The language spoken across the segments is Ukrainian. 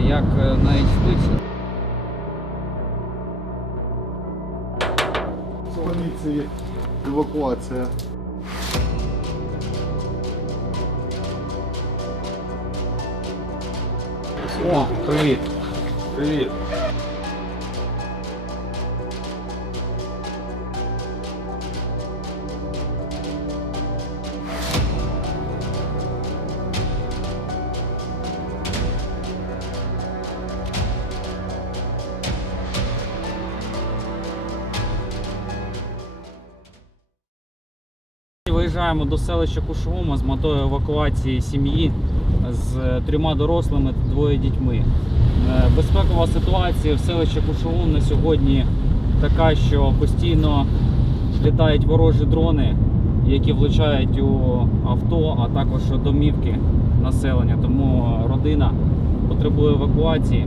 як е, найшвидше. Поліції евакуація. О, привіт. Привіт. Виїжджаємо до селища Кушума з метою евакуації сім'ї з трьома дорослими та двоє дітьми. Е, Безпекова ситуація в селищі Кушугум на сьогодні така, що постійно літають ворожі дрони, які влучають у авто, а також домівки населення. Тому е, родина потребує евакуації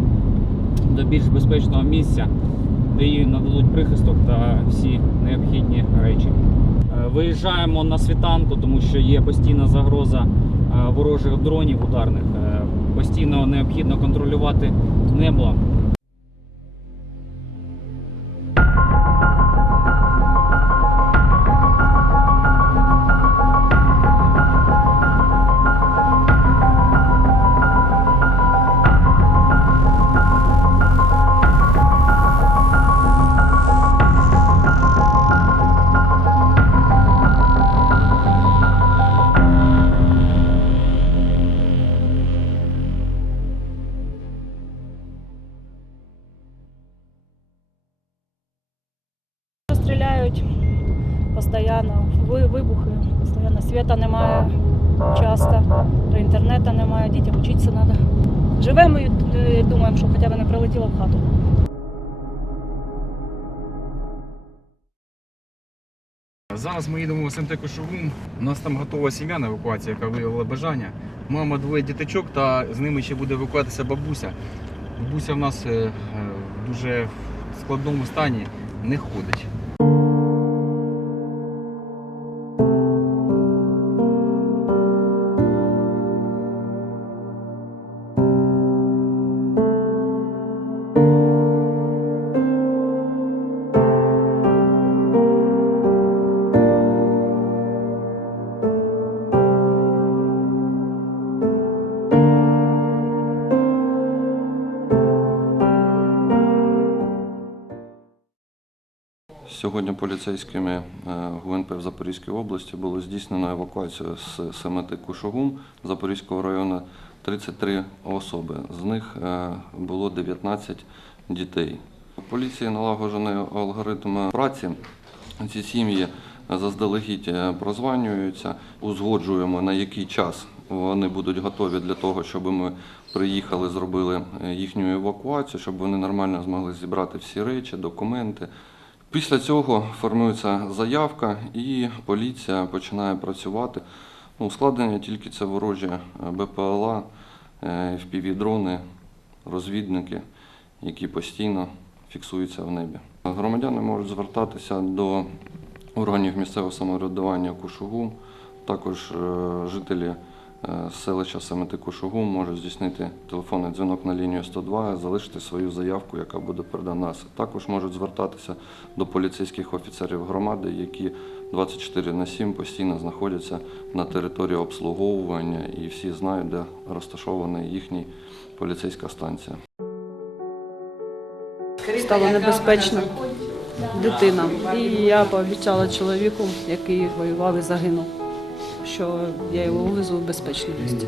до більш безпечного місця, де їй нададуть прихисток та всі необхідні речі. Е, Виїжджаємо на світанку, тому що є постійна загроза е, ворожих дронів ударних. Е, Постійно необхідно контролювати небо. Стріляють постійно, вибухи, постійно світа немає часто, до інтернету немає, дітям вчитися треба. Живемо і е, думаємо, що хоча б не прилетіло в хату. Зараз ми їдемо в СМТ Кошовум. У нас там готова сім'я на евакуацію, яка виявила бажання. Мама двоє діточок, та з ними ще буде евакуатися бабуся. Бабуся в нас е, е, в дуже складному стані, не ходить. Сьогодні поліцейськими е, ГУНП в Запорізькій області було здійснено евакуацію з Семети Кушугум Запорізького району 33 особи. З них е, було 19 дітей. У поліції налагоджений алгоритм праці. Ці сім'ї заздалегідь е, прозванюються, узгоджуємо на який час вони будуть готові для того, щоб ми приїхали, зробили їхню евакуацію, щоб вони нормально змогли зібрати всі речі, документи. Після цього формується заявка і поліція починає працювати. Ну, ускладнення тільки це ворожі е, БПЛА, е, FPV-дрони, розвідники, які постійно фіксуються в небі. Громадяни можуть звертатися до органів місцевого самоврядування Кушугу. Також е, жителі е, селища Семети Кушугу можуть здійснити телефонний дзвінок на лінію 102, залишити свою заявку, яка буде передана. Також можуть звертатися до поліцейських офіцерів громади, які 24 на 7 постійно знаходяться на території обслуговування і всі знають, де розташована їхня поліцейська станція. стало небезпечно дитина. І я пообіцяла чоловіку, який воював і загинув, що я його увезу в безпечне місце.